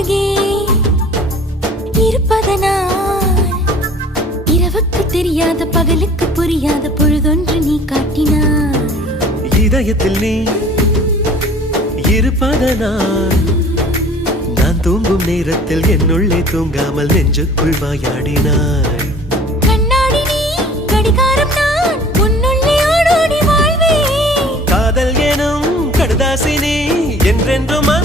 அருகே இருப்பதனால் இரவுக்கு தெரியாத பகலுக்கு புரியாத பொழுதொன்று நீ காட்டினாய். இதயத்தில் நீ இருப்பதனால் நான் தூங்கும் நேரத்தில் என்னுள்ளே தூங்காமல் நெஞ்சுக்குள் வாயாடினாய். கண்ணாடி நீ கடிகாரம் நான் உன்னுள்ளே ஓடோடி வாழ்வே. காதல் எனும் கடுதாசி நீ என்றென்றும்